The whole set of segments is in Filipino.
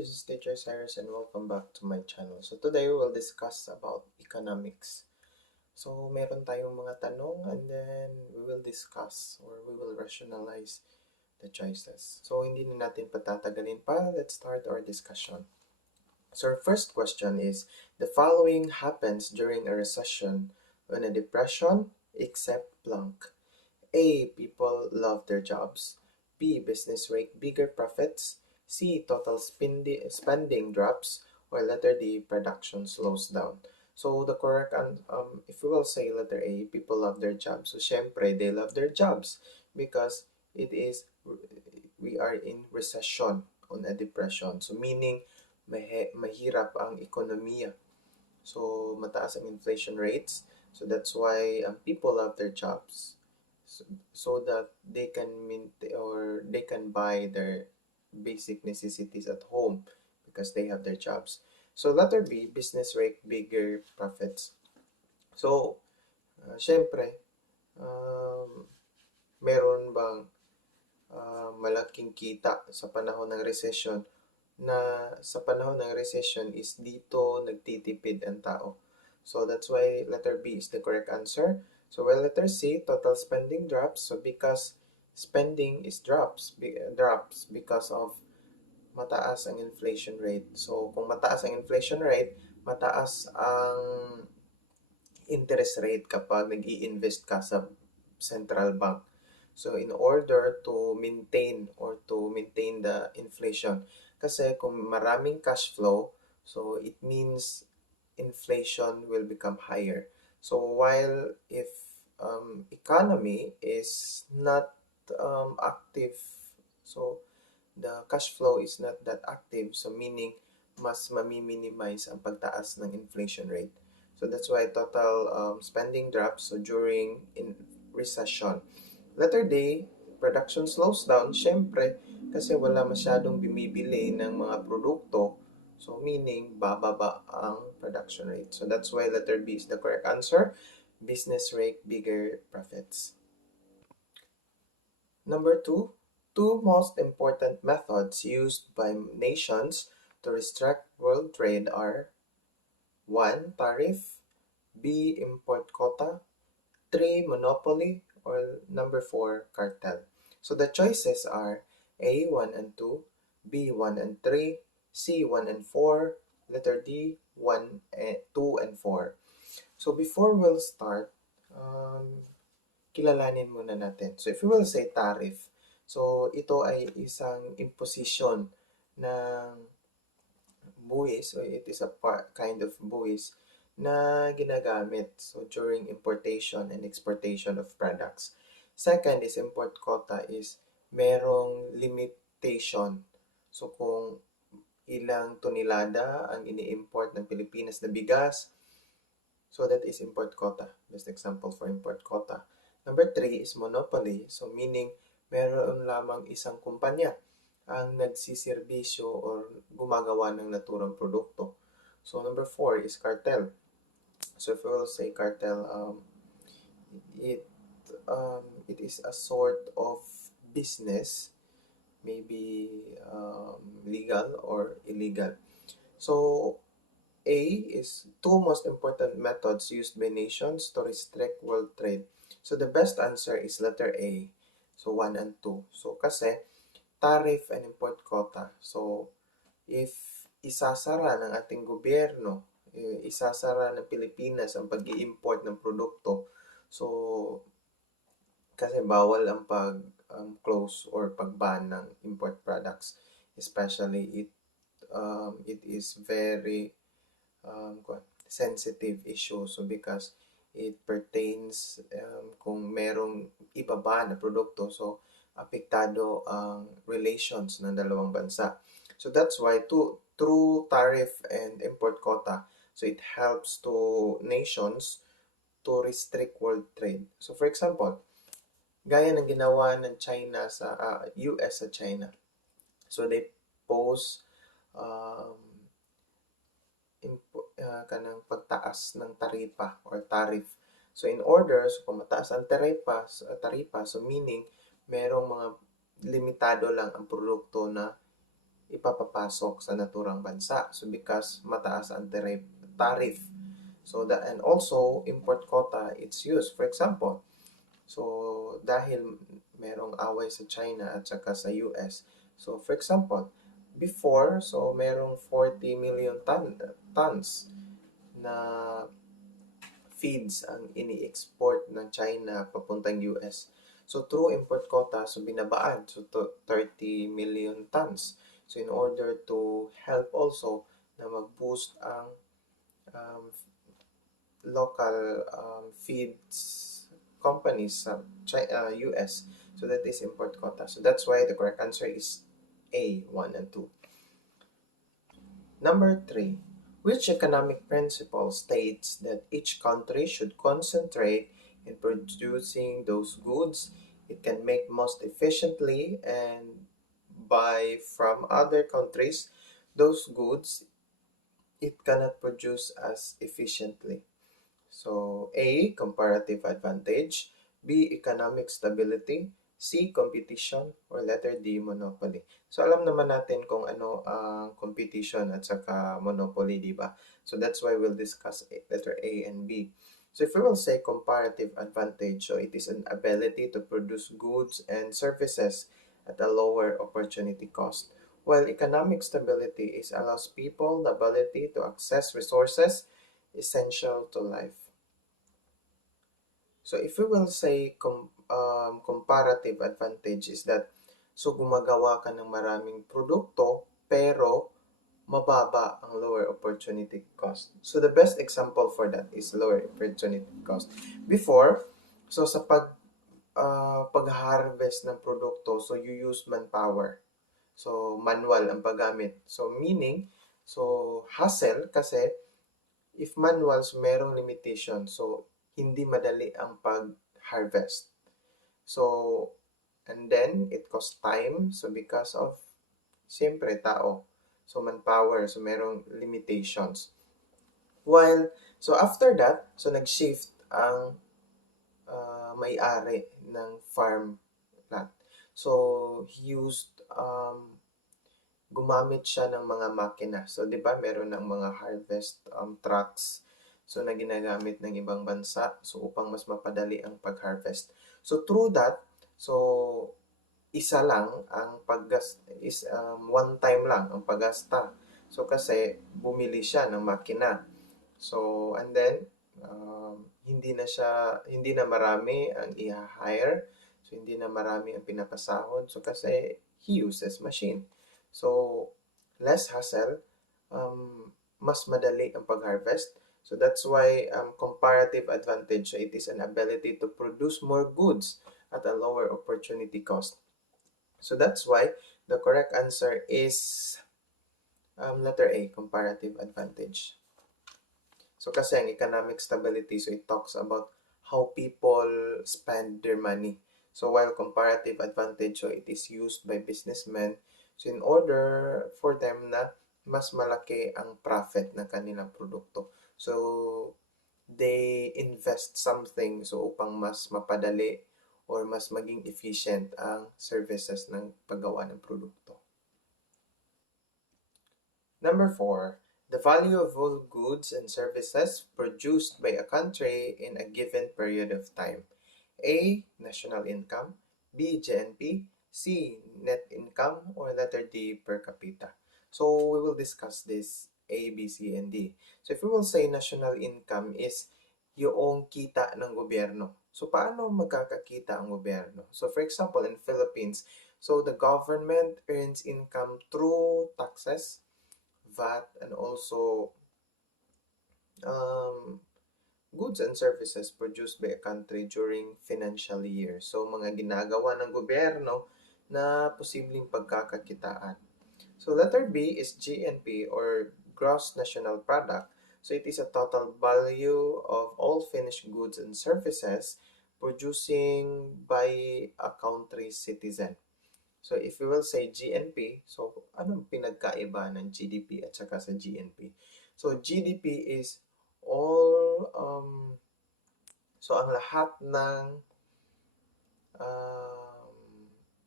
this is Teacher Cyrus and welcome back to my channel. So today we will discuss about economics. So meron tayong mga tanong and then we will discuss or we will rationalize the choices. So hindi na natin patatagalin pa. Let's start our discussion. So our first question is, the following happens during a recession when a depression except blank. A. People love their jobs. B. Business rate bigger profits. C. Total spending drops. Or letter D. Production slows down. So the correct if we will say letter A, people love their jobs. So syempre, they love their jobs because we are in recession, on a depression. So meaning, mahirap ang ekonomiya. So mataas ang inflation rates. So that's why people love their jobs. So that they can they can buy their basic necessities at home because they have their jobs. So letter B, business rate bigger profits. So syempre, meron bang malaking kita sa panahon ng recession, na sa panahon ng recession is dito nagtitipid ang tao. So that's why letter B is the correct answer. So while letter C, total spending drops. So because spending drops because of mataas ang inflation rate. So kung mataas ang inflation rate, mataas ang interest rate kapag nag-i-invest ka sa central bank. So in order to maintain the inflation, kasi kung maraming cash flow, so it means inflation will become higher. So while if economy is not active, so the cash flow is not that active, so meaning mas mami-minimize ang pagtaas ng inflation rate. So that's why total spending drops so during recession. Letter D, production slows down. Syempre, kasi wala masyadong bumibili ng mga produkto. So, meaning, bababa ang production rate. So, that's why letter B is the correct answer. Business rate bigger profits. Number 2, two most important methods used by nations to restrict world trade are 1. Tariff, B. Import quota, 3. Monopoly, or number 4. Cartel. So the choices are A. 1 and 2, B. 1 and 3, C. 1 and 4, letter D. 1, 2 and 4. So before we'll start, kilalanin muna natin. So if we will say tariff, so ito ay isang imposition ng buwis, so it is a kind of buwis na ginagamit so during importation and exportation of products. Second is import quota is merong limitation. So kung ilang tonelada ang ini-import ng Pilipinas na bigas, so that is import quota. Best example for import quota. Number 3 is monopoly. So meaning meron lamang isang kumpanya ang nagsiservisyo or gumagawa ng naturang produkto. So number 4 is cartel. So if we will say cartel, it is a sort of business, maybe legal or illegal. So A is two most important methods used by nations to restrict world trade. So the best answer is letter A. So 1 and 2. So kasi tariff and import quota. So if isasara ng ating gobyerno, isasara ng Pilipinas ang pag-i-import ng produkto, so kasi bawal ang pag-close or pag-ban ng import products, especially it is very sensitive issue. So because it pertains kung merong ibaba na produkto, so apektado ang relations ng dalawang bansa. So that's why through tariff and import quota, so it helps to nations to restrict world trade. So for example, gaya ng ginawa ng China sa US sa China. So they pose kanang pagtaas ng taripa or tariff. So in order, so kung mataas ang taripa, so meaning merong mga limitado lang ang produkto na ipapapasok sa naturang bansa. So because mataas ang tariff. So that, and also import quota it's used. For example, so dahil merong away sa China at saka sa US. So for example, before, so merong 40 million tons na feeds ang ini-export ng China papuntang US. So through import quota, so binabaan so to 30 million tons. So in order to help also na mag-boost ang um, local feeds companies sa US. So that is import quota. So that's why the correct answer is A, 1 and 2. Number 3. Which economic principle states that each country should concentrate in producing those goods it can make most efficiently and buy from other countries those goods it cannot produce as efficiently? So A, comparative advantage, B, economic stability, C, competition, or letter D, monopoly. So alam naman natin kung ano ang competition at saka monopoly, di ba? So that's why we'll discuss letter A and B. So if we will say comparative advantage, so it is an ability to produce goods and services at a lower opportunity cost. While economic stability is allows people the ability to access resources essential to life. So if we will say comparative advantage is that so gumagawa ka ng maraming produkto pero mababa ang lower opportunity cost. So the best example for that is lower opportunity cost. Before, so sa pag-harvest ng produkto, so you use manpower. So manual ang paggamit. So meaning, so hassle kasi if manuals merong limitation. So hindi madali ang pag-harvest. So, and then, it costs time. So, because of, siyempre, tao. So, manpower. So, merong limitations. While, so after that, so nag-shift ang may-ari ng farm lot. So, he used, gumamit siya ng mga makina. So, di ba, meron ng mga harvest trucks so na ginagamit ng ibang bansa so upang mas mapadali ang pag-harvest. So through that, so isa lang ang one time lang ang paggasta. So kasi bumili siya ng makina. So and then hindi na marami ang i-hire. So hindi na marami ang pinapasahod. So kasi he uses machine. So less hassle, mas madali ang pag-harvest. So that's why comparative advantage, it is an ability to produce more goods at a lower opportunity cost. So that's why the correct answer is letter A, comparative advantage. So kasi ang economic stability, so it talks about how people spend their money. So while comparative advantage, so it is used by businessmen, so in order for them na mas malaki ang profit ng kanilang produkto. So, they invest something so upang mas mapadali or mas maging efficient ang services ng paggawa ng produkto. Number 4, the value of all goods and services produced by a country in a given period of time. A, national income, B, GNP, C, net income, or letter D, per capita. So we will discuss this A, B, C, and D. So if we will say national income is yung kita ng gobyerno. So paano magkakakita ang gobyerno? So for example, in Philippines, so the government earns income through taxes, VAT, and also goods and services produced by a country during financial year. So mga ginagawa ng gobyerno na posibleng pagkakakitaan. So letter B is GNP or Gross National Product. So it is a total value of all finished goods and services producing by a country's citizen. So if we will say GNP, so anong pinagkaiba ng GDP at saka sa GNP? So GDP is all, so ang lahat ng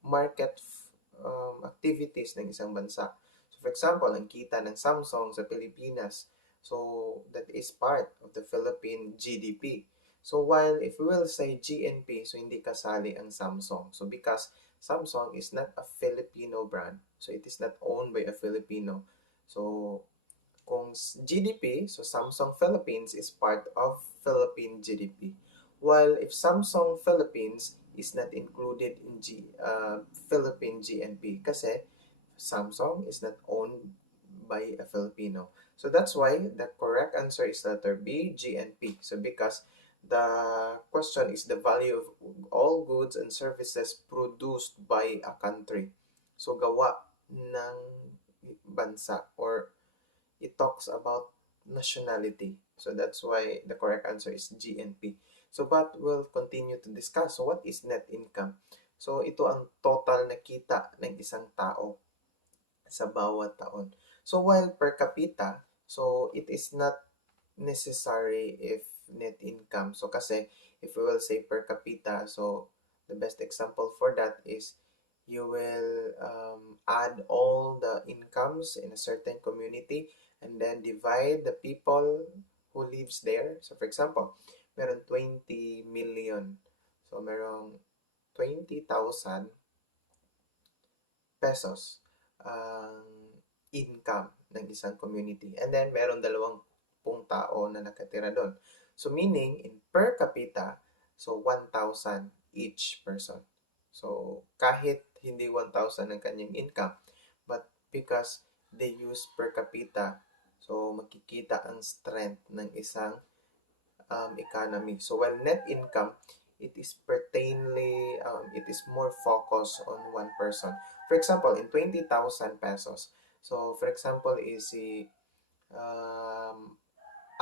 market activities ng isang bansa. For example, ang kita ng Samsung sa Pilipinas, so that is part of the Philippine GDP. So while if we will say GNP, so hindi kasali ang Samsung. So because Samsung is not a Filipino brand, so it is not owned by a Filipino. So kung GDP, so Samsung Philippines is part of Philippine GDP. While if Samsung Philippines is not included in Philippine GNP kasi Samsung is not owned by a Filipino. So that's why the correct answer is letter B, GNP. So because the question is the value of all goods and services produced by a country. So gawa ng bansa, or it talks about nationality. So that's why the correct answer is GNP. So but we'll continue to discuss. So what is net income? So ito ang total na kita ng isang tao sa bawat taon. So while per capita, so it is not necessary if net income. So kasi if we will say per capita, so the best example for that is you will add all the incomes in a certain community and then divide the people who lives there. So for example, meron 20 million. So merong 20,000 pesos ang income ng isang community. And then, meron 20 tao na nakatira doon. So, meaning, in per capita, so 1,000 each person. So, kahit hindi 1,000 ang kanyang income, but because they use per capita, so makikita ang strength ng isang economy. So, while net income, it is it is more focused on one person. For example, in 20,000 pesos, so for example, is si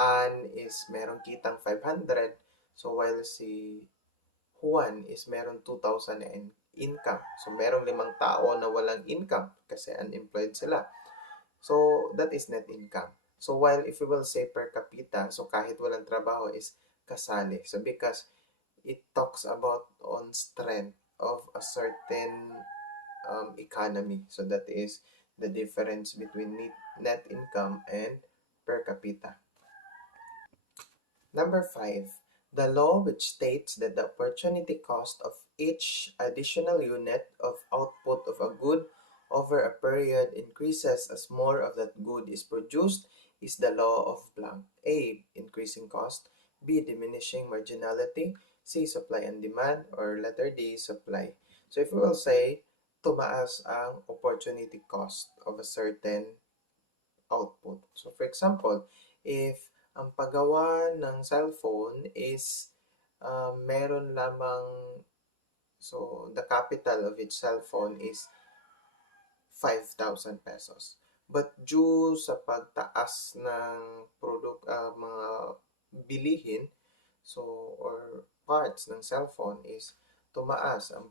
Ann is merong kitang 500, so while si Juan is merong 2,000 in income. So merong 5 tao na walang income kasi unemployed sila. So that is net income. So while if we will say per capita, so kahit walang trabaho is kasali. So because it talks about on strength of a certain economy. So that is the difference between net income and per capita. Number 5, the law which states that the opportunity cost of each additional unit of output of a good over a period increases as more of that good is produced is the law of blank. A, increasing cost. B, diminishing marginality. C, supply and demand. Or letter D, supply. So if we will say, tumaas ang opportunity cost of a certain output. So for example, if ang paggawa ng cellphone is meron lamang, so the capital of each cellphone is 5,000 pesos. But due sa pagtaas ng mga bilihin, so or parts ng cellphone is tumaas ang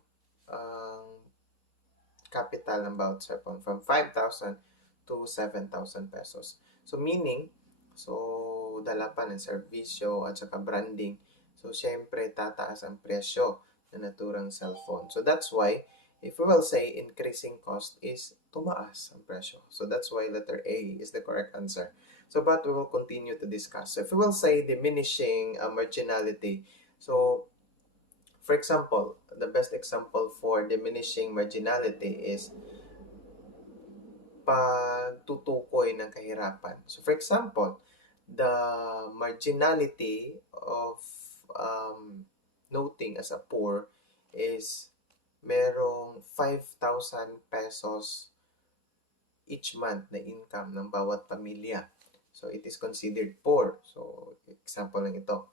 capital ng bawat cellphone from 5,000 to 7,000 pesos. So meaning, so dala pa ng serbisyo at saka branding. So syempre tataas ang presyo na naturang cellphone. So that's why if we will say increasing cost is tumaas ang presyo. So that's why letter A is the correct answer. So but we will continue to discuss. So if we will say diminishing marginality. So for example, the best example for diminishing marginality is pagtutukoy ng kahirapan. So for example, the marginality of noting as a poor is merong 5,000 pesos each month na income ng bawat pamilya. So it is considered poor. So example lang ito.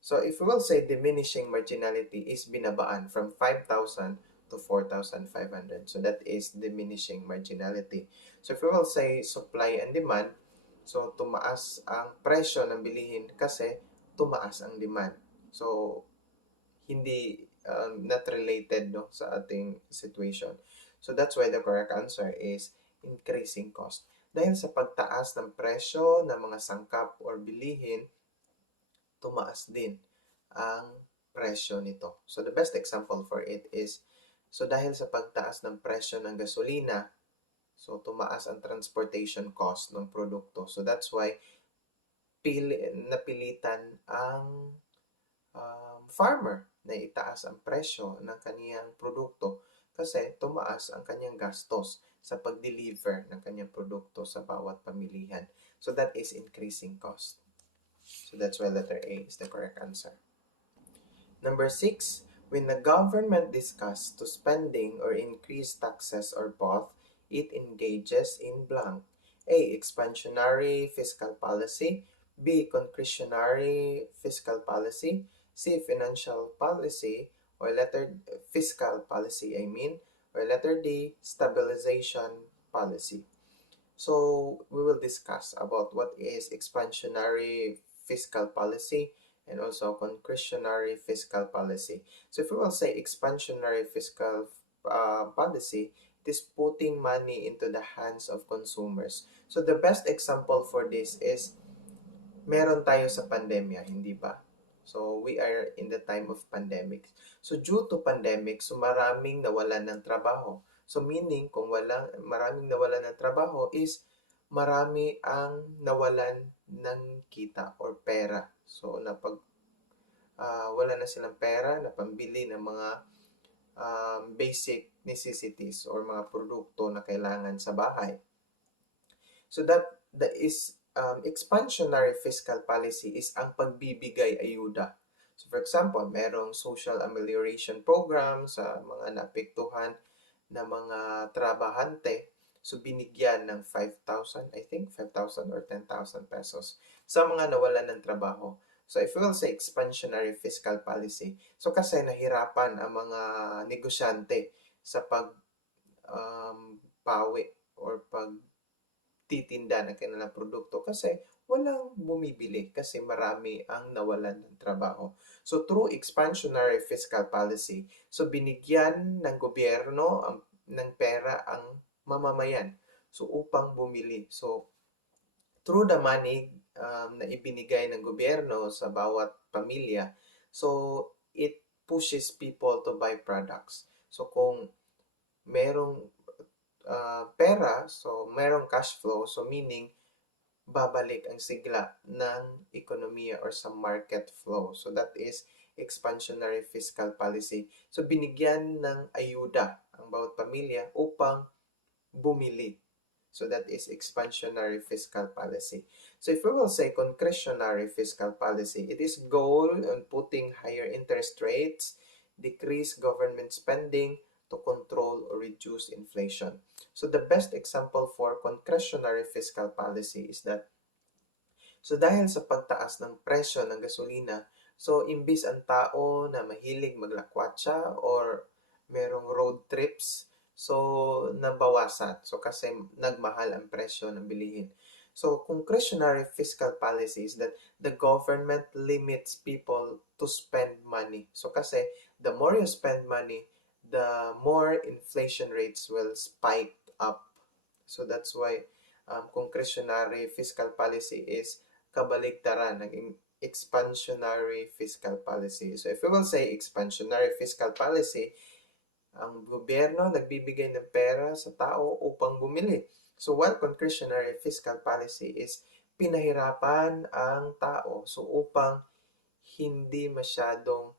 So if we will say diminishing marginality is binabaan from 5,000 to 4,500. So that is diminishing marginality. So if we will say supply and demand, so tumaas ang presyo ng bilihin kasi tumaas ang demand. So hindi not related no sa ating situation. So that's why the correct answer is increasing cost. Dahil sa pagtaas ng presyo ng mga sangkap or bilihin, tumaas din ang presyo nito. So the best example for it is, so dahil sa pagtaas ng presyo ng gasolina, So, tumaas ang transportation cost ng produkto. So, that's why napilitan ang farmer na itaas ang presyo ng kaniyang produkto kasi tumaas ang kanyang gastos sa pag-deliver ng kanyang produkto sa bawat pamilihan. So, that is increasing cost. So, that's why letter A is the correct answer. Number 6, when the government discusses to spending or increase taxes or both, it engages in blank. A. Expansionary fiscal policy. B. Concretionary fiscal policy. C. Financial policy. Or letter fiscal policy, or letter D. Stabilization policy. So we will discuss about what is expansionary fiscal policy and also concretionary fiscal policy. So if we will say expansionary fiscal policy, it is putting money into the hands of consumers. So the best example for this is meron tayo sa pandemya, hindi ba? So we are in the time of pandemic. So due to pandemic, so maraming nawalan ng trabaho. So meaning, kung maraming nawalan ng trabaho is marami ang nawalan ng kita or pera. So wala na silang pera na pambili ng mga basic necessities or mga produkto na kailangan sa bahay. So that is expansionary fiscal policy is ang pagbibigay ayuda. So for example, merong social amelioration program sa mga naapektuhan na mga trabahante. So binigyan ng 5,000, I think 5,000 or 10,000 pesos sa mga nawalan ng trabaho. So if we will say expansionary fiscal policy, so kasi nahirapan ang mga negosyante sa pawi or pagtitinda ng kanilang produkto kasi walang bumibili kasi marami ang nawalan ng trabaho. So through expansionary fiscal policy, so binigyan ng gobyerno ng pera ang mamamayan so upang bumili. So through the money na ibinigay ng gobyerno sa bawat pamilya, so it pushes people to buy products. So kung merong pera, so merong cash flow, so meaning babalik ang sigla ng ekonomiya or sa market flow. So that is expansionary fiscal policy. So binigyan ng ayuda ang bawat pamilya upang bumili. So that is expansionary fiscal policy. So if we will say concretionary fiscal policy, it is goal on putting higher interest rates, decrease government spending to control or reduce inflation. So the best example for concretionary fiscal policy is that, so dahil sa pagtaas ng presyo ng gasolina, so imbis ang tao na mahilig maglakwatsa or merong road trips, so nabawasan. So kasi nagmahal ang presyo ng bilihin. So concretionary fiscal policy is that the government limits people to spend money. So kasi the more you spend money, the more inflation rates will spike up. So that's why concretionary fiscal policy is kabaligtaran ng expansionary fiscal policy. So if we will say expansionary fiscal policy, ang gobyerno nagbibigay ng pera sa tao upang bumili. So while concretionary fiscal policy is pinahirapan ang tao so upang hindi masyadong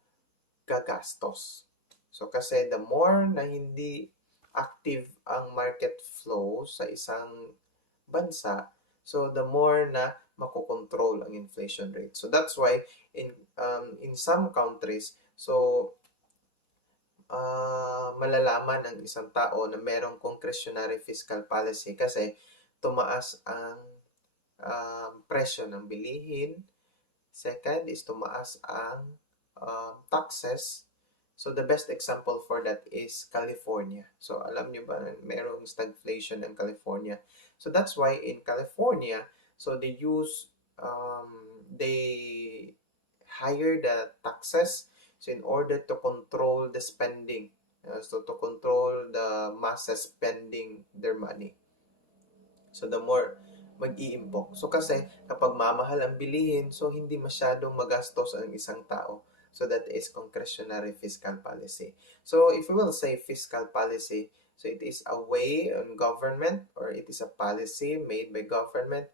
gagastos. So kasi the more na hindi active ang market flow sa isang bansa, so the more na makokontrol ang inflation rate. So that's why in some countries, so malalaman ng isang tao na merong concretionary fiscal policy kasi tumaas ang presyo ng bilihin. Second is tumaas ang taxes. So the best example for that is California. So alam niyo ba merong stagflation ng California? So that's why in California, so they higher the taxes so in order to control the spending. So to control the masses spending their money. So the more mag-iimpok. So kasi kapag mamahal ang bilihin, so hindi masyadong magastos ang isang tao. So that is concretionary fiscal policy. So if we will say fiscal policy, So it is a way on government, or it is a policy made by government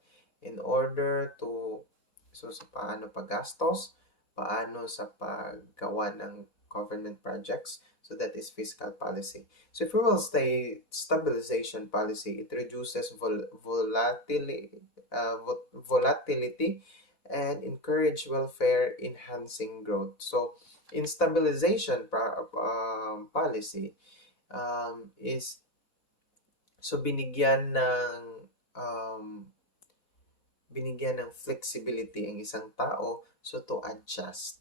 in order to, so sa paano paggastos, paano sa paggawa ng government projects. So that is fiscal policy. So if we will say stabilization policy, it reduces volatility and encourage welfare enhancing growth. So in stabilization policy is, so um, binigyan ng flexibility ang isang tao, so to adjust.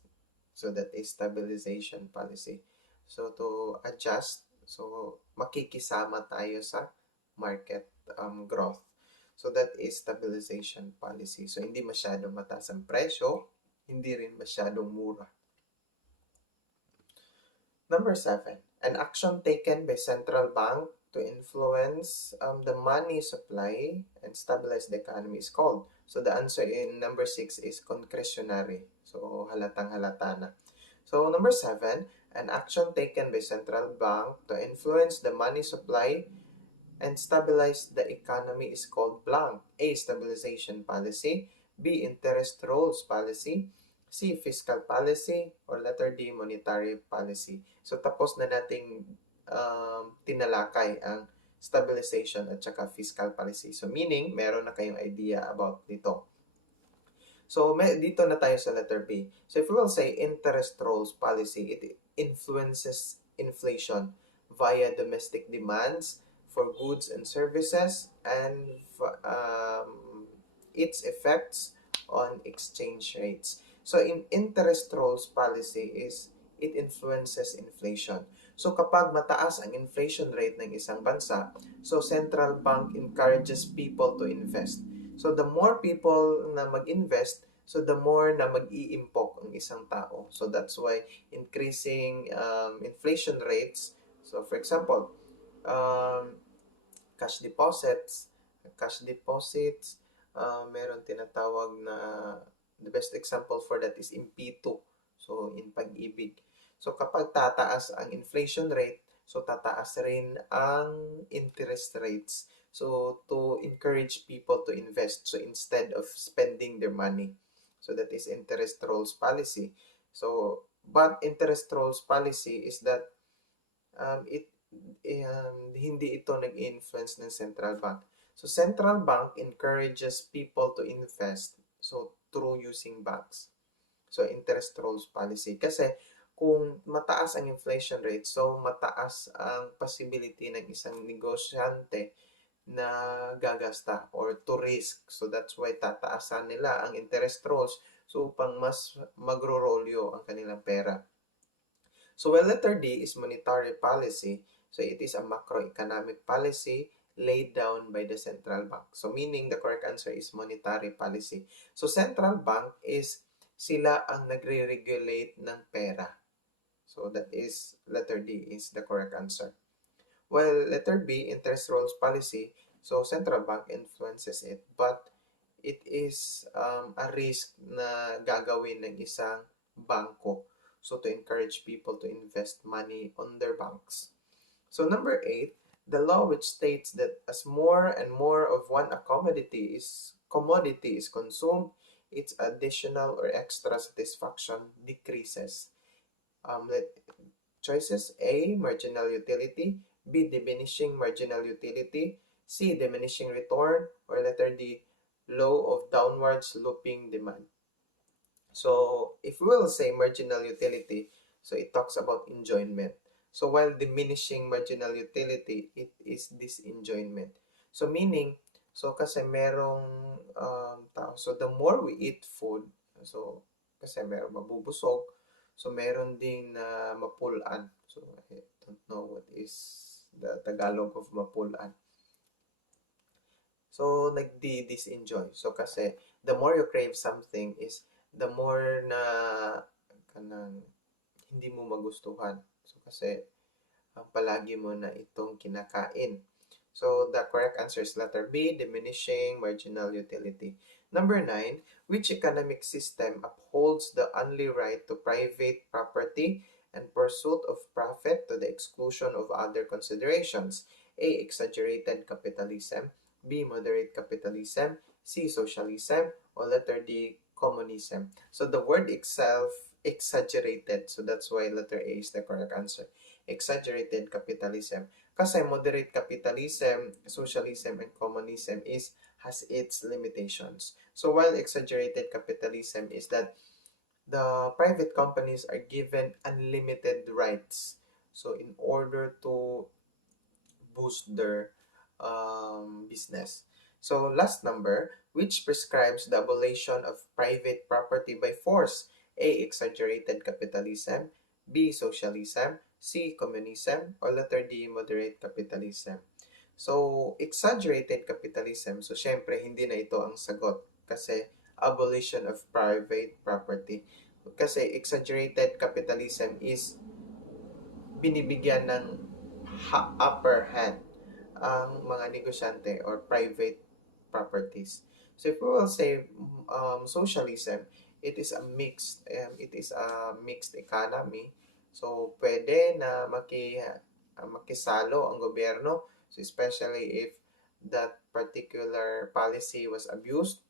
So that is stabilization policy. So to adjust, so makikisama tayo sa market growth. So that is stabilization policy. So hindi masyadong mataas ang presyo, hindi rin masyadong mura. Number 7, an action taken by central bank to influence the money supply and stabilize the economy is called. So the answer in number 6 is concretionary. So halatang halata na. So number 7, an action taken by central bank to influence the money supply and stabilize the economy is called blank. A, stabilization policy. B, interest rules policy. C, fiscal policy. Or letter D, monetary policy. So tapos na nating tinalakay ang stabilization at saka fiscal policy. So meaning, meron na kayong idea about dito. So dito na tayo sa letter B. So if we will say interest rules policy, it influences inflation via domestic demands for goods and services and its effects on exchange rates. So in interest rules policy is it influences inflation. So kapag mataas ang inflation rate ng isang bansa, so central bank encourages people to invest. So the more people na mag-invest, so the more na mag-iimpok ang isang tao. So that's why increasing inflation rates. So for example, cash deposits, meron tinatawag na, the best example for that is in P2. So in pag-ibig. So kapag tataas ang inflation rate, so tataas rin ang interest rates. So to encourage people to invest, so instead of spending their money. So that is interest rules policy. So but interest rules policy is that hindi ito nag-influence ng central bank. So central bank encourages people to invest, so through using banks. So interest rules policy. Kasi kung mataas ang inflation rate, so mataas ang possibility ng isang negosyante na gagasta or to risk. So that's why tataasan nila ang interest rules, so upang mas magro-rolyo ang kanilang pera. So while letter D is monetary policy, so it is a macroeconomic policy laid down by the central bank. So meaning the correct answer is monetary policy. So central bank is sila ang nagre-regulate ng pera. So that is letter D is the correct answer. While letter B, interest rules policy, so central bank influences it, but it is a risk na gagawin ng isang bangko. So to encourage people to invest money on their banks. So number 8, the law which states that as more and more of one commodity is consumed, its additional or extra satisfaction decreases. Choices: A, marginal utility, B, diminishing marginal utility, C, diminishing return, or letter D, law of downward sloping demand. So if we will say marginal utility, so it talks about enjoyment. So while diminishing marginal utility, it is disenjoyment. So meaning, so kasi merong tao, so the more we eat food, so kasi merong mabubusog, so meron ding na mapulaan. So I don't know what is the Tagalog of mapulaan. So nagdi-disenjoy. So kasi the more you crave something is the more na kanang hindi mo magustuhan. So kasi palagi mo na itong kinakain. So the correct answer is letter B, diminishing marginal utility. Number 9, which economic system upholds the only right to private property and pursuit of profit to the exclusion of other considerations. A. Exaggerated capitalism. B. Moderate capitalism. C. Socialism. Or letter D. Communism. So the word itself, exaggerated. So that's why letter A is the correct answer. Exaggerated capitalism. Kasi moderate capitalism, socialism, and communism has its limitations. So while exaggerated capitalism is that the private companies are given unlimited rights. So in order to boost their business. So last number, which prescribes the abolition of private property by force? A. Exaggerated capitalism. B. Socialism. C. Communism. Or letter D. Moderate capitalism. So, exaggerated capitalism. So, syempre, hindi na ito ang sagot. Kasi, abolition of private property. Kasi, exaggerated capitalism is binibigyan ng upper hand ang mga negosyante or private properties. So if we will say socialism, it is a mixed economy. So pwede na makisalo ang gobyerno, so especially if that particular policy was abused.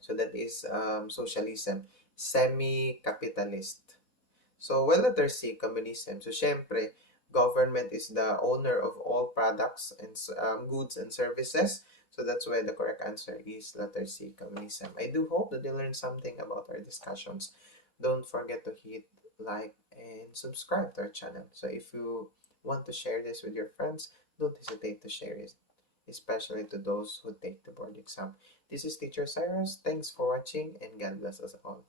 So that is socialism, semi-capitalist. So, well, letter C, communism. So, syempre, government is the owner of all products and goods and services. So, that's why the correct answer is letter C, communism. I do hope that you learned something about our discussions. Don't forget to hit like and subscribe to our channel. So, if you want to share this with your friends, don't hesitate to share it, especially to those who take the board exam. This is Teacher Cyrus. Thanks for watching and God bless us all.